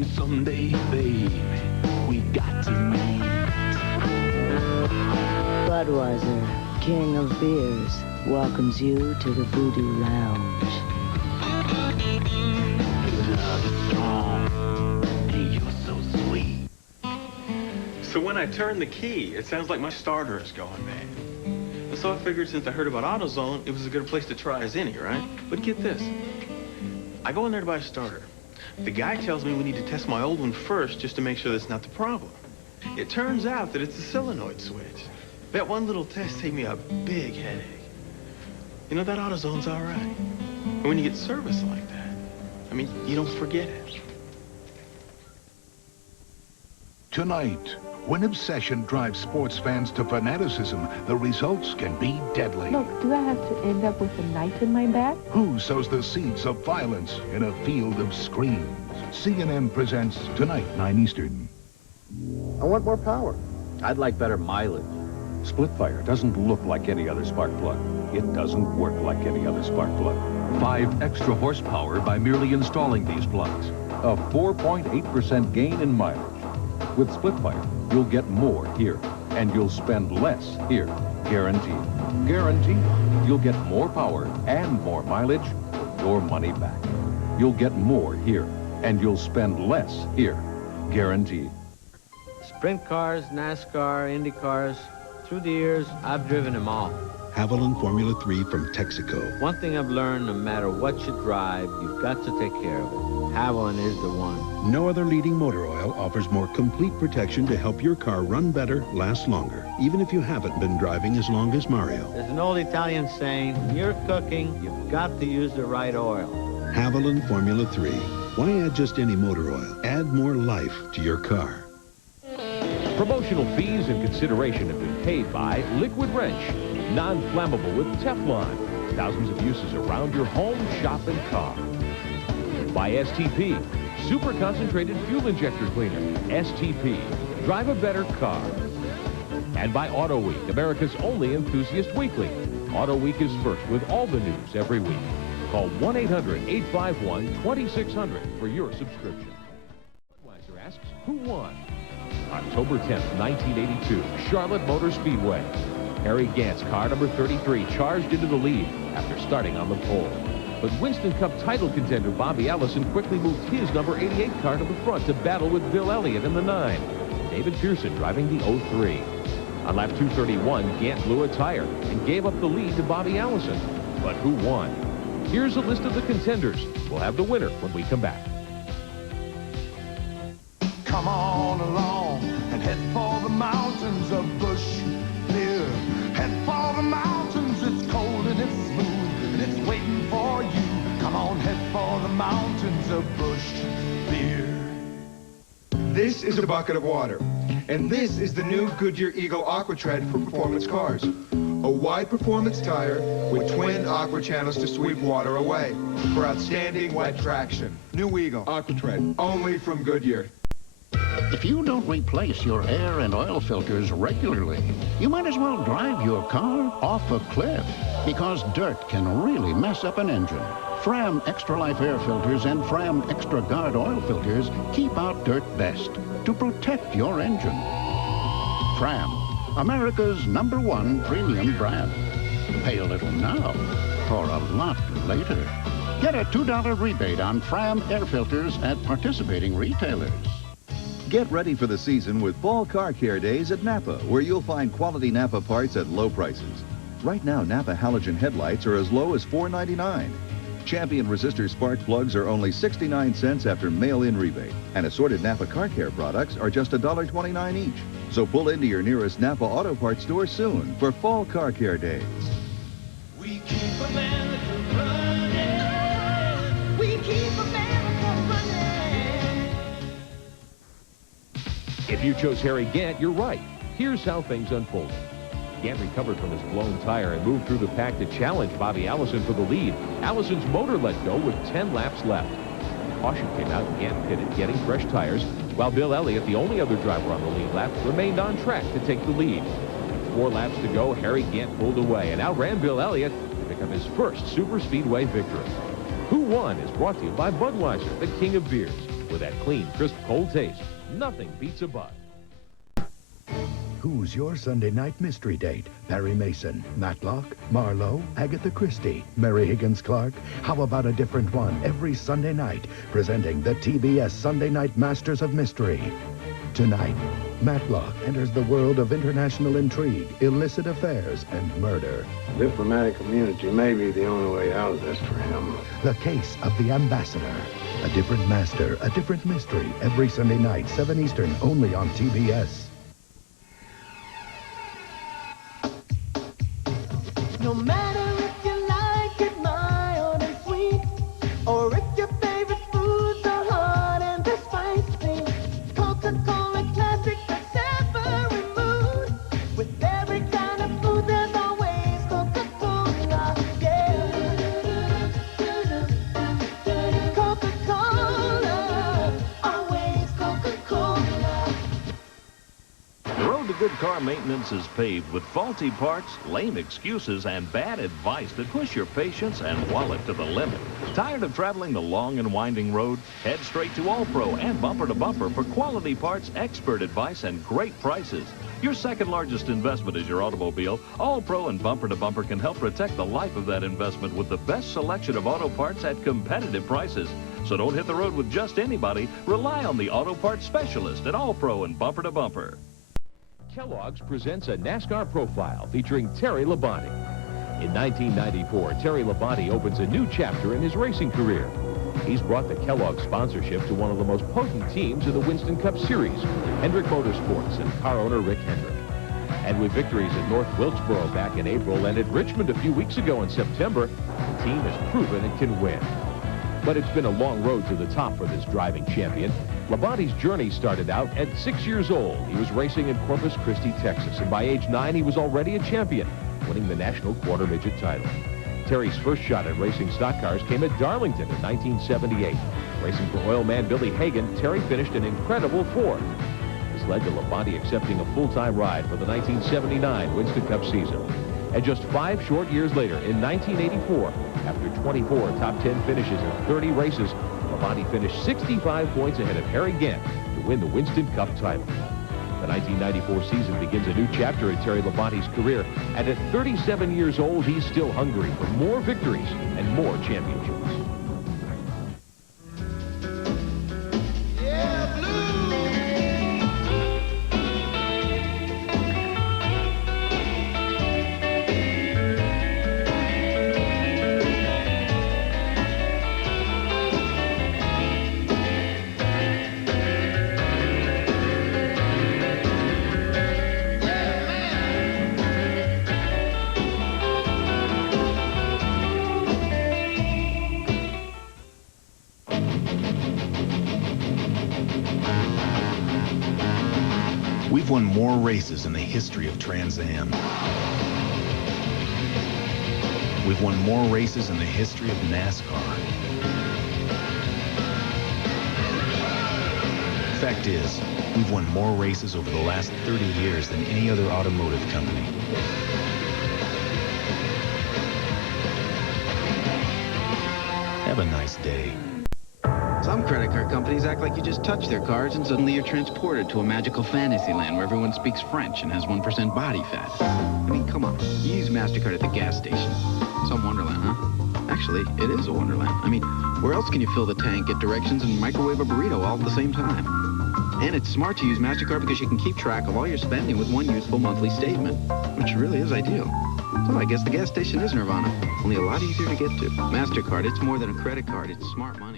And someday, baby, we got to meet. Budweiser, king of beers, welcomes you to the Voodoo Lounge. So when I turn the key, it sounds like my starter is going bad. And so I figured since I heard about AutoZone, it was a good place to try as any, right? But get this. I go in there to buy a starter. The guy tells me we need to test my old one first just to make sure that's not the problem. It turns out that it's a solenoid switch. That one little test saved me a big headache. You know, that AutoZone's all right. And when you get service like that, I mean, you don't forget it. Tonight, when obsession drives sports fans to fanaticism, the results can be deadly. Look, do I have to end up with a knife in my back? Who sows the seeds of violence in a field of screams? CNN presents tonight, 9 Eastern. I want more power. I'd like better mileage. SplitFire doesn't look like any other spark plug. It doesn't work like any other spark plug. 5 extra horsepower by merely installing these plugs. A 4.8% gain in mileage. With SplitFire, you'll get more here, and you'll spend less here. Guaranteed. Guaranteed, you'll get more power and more mileage for your money back. You'll get more here, and you'll spend less here. Guaranteed. Sprint cars, NASCAR, Indy cars, through the years, I've driven them all. Havoline Formula 3 from Texaco. One thing I've learned, no matter what you drive, you've got to take care of it. Havoline is the one. No other leading motor oil offers more complete protection to help your car run better, last longer, even if you haven't been driving as long as Mario. There's an old Italian saying, when you're cooking, you've got to use the right oil. Havoline Formula 3. Why add just any motor oil? Add more life to your car. Promotional fees and consideration have been paid by Liquid Wrench, non-flammable with Teflon. Thousands of uses around your home, shop, and car. By STP, super concentrated fuel injector cleaner. STP, drive a better car. And by Auto Week, America's only enthusiast weekly. Auto Week is first with all the news every week. Call 1-800-851-2600 for your subscription. Budweiser asks, who won? October 10th, 1982, Charlotte Motor Speedway. Harry Gant's car number 33 charged into the lead after starting on the pole. But Winston Cup title contender Bobby Allison quickly moved his number 88 car to the front to battle with Bill Elliott in the 9. David Pearson driving the 03. On lap 231, Gant blew a tire and gave up the lead to Bobby Allison. But who won? Here's a list of the contenders. We'll have the winner when we come back. Come on along and head for the mountains of Busch Beer. Head for the mountains, it's cold and it's smooth and it's waiting for you. Come on, head for the mountains of Busch Beer. This is a bucket of water, and this is the new Goodyear AquaTread for performance cars. A wide performance tire with twin aqua channels to sweep water away for outstanding wet traction. New Eagle AquaTread, only from Goodyear. If you don't replace your air and oil filters regularly, you might as well drive your car off a cliff, because dirt can really mess up an engine. Fram Extra Life air filters and Fram Extra Guard oil filters keep out dirt best to protect your engine. Fram, America's #1 premium brand. Pay a little now or a lot later. Get a $2 rebate on Fram air filters at participating retailers. Get ready for the season with Fall Car Care Days at NAPA, where you'll find quality NAPA parts at low prices. Right now, NAPA halogen headlights are as low as $4.99. Champion resistor spark plugs are only 69 cents after mail-in rebate. And assorted NAPA car care products are just $1.29 each. So pull into your nearest NAPA Auto Parts store soon for Fall Car Care Days. We keep America running. We keep America running. If you chose Harry Gant, you're right. Here's how things unfolded. Gant recovered from his blown tire and moved through the pack to challenge Bobby Allison for the lead. Allison's motor let go with 10 laps left. Caution came out and Gant pitted, getting fresh tires, while Bill Elliott, the only other driver on the lead lap, remained on track to take the lead. With 4 laps to go, Harry Gant pulled away and outran Bill Elliott to pick up his first super speedway victory. Who Won is brought to you by Budweiser, the king of beers. with that clean, crisp, cold taste. Nothing beats a Bud. Who's your Sunday night mystery date? Perry Mason, Matlock, Marlowe, Agatha Christie, Mary Higgins Clark? How about a different one every Sunday night, presenting the TBS Sunday Night Masters of Mystery? Tonight, Matlock enters the world of international intrigue, illicit affairs, and murder. Diplomatic immunity may be the only way out of this for him. The Case of the Ambassador. A different master, a different mystery, every Sunday night, 7 Eastern, only on TBS. No matter if you like it mild and sweet, or if your favorite foods are hot and they're spicy, Coca-Cola Classic fits every mood. With every kind of food, there's always Coca-Cola, yeah. Coca-Cola, always Coca-Cola. The road to good car maintenance is paved with faulty parts, lame excuses, and bad advice that push your patience and wallet to the limit. Tired of traveling the long and winding road? Head straight to All Pro and Bumper to Bumper for quality parts, expert advice, and great prices. Your second largest investment is your automobile. All Pro and Bumper to Bumper can help protect the life of that investment with the best selection of auto parts at competitive prices. So don't hit the road with just anybody. Rely on the auto parts specialist at All Pro and Bumper to Bumper. Kellogg's presents a NASCAR profile featuring Terry Labonte. In 1994, Terry Labonte opens a new chapter in his racing career. He's brought the Kellogg sponsorship to one of the most potent teams of the Winston Cup Series, Hendrick Motorsports and car owner Rick Hendrick. And with victories at North Wilkesboro back in April and at Richmond a few weeks ago in September, the team has proven it can win. But it's been a long road to the top for this driving champion. Labonte's journey started out at 6 years old. He was racing in Corpus Christi, Texas, and by age 9, he was already a champion, winning the national quarter midget title. Terry's first shot at racing stock cars came at Darlington in 1978. Racing for oil man Billy Hagan, Terry finished an incredible 4th. This led to Labonte accepting a full-time ride for the 1979 Winston Cup season. And just 5 short years later, in 1984, after 24 top 10 finishes in 30 races, Labonte finished 65 points ahead of Harry Gant to win the Winston Cup title. The 1994 season begins a new chapter in Terry Labonte's career, and at 37 years old, he's still hungry for more victories and more championships. We've won more races in the history of Trans Am. We've won more races in the history of NASCAR. Fact is, we've won more races over the last 30 years than any other automotive company. Have a nice day. Some credit card companies act like you just touch their cards and suddenly you're transported to a magical fantasy land where everyone speaks French and has 1% body fat. I mean, come on. You use MasterCard at the gas station. Some wonderland, huh? Actually, it is a wonderland. I mean, where else can you fill the tank, get directions, and microwave a burrito all at the same time? And it's smart to use MasterCard because you can keep track of all your spending with one useful monthly statement, which really is ideal. So I guess the gas station is nirvana, only a lot easier to get to. MasterCard, it's more than a credit card, it's smart money.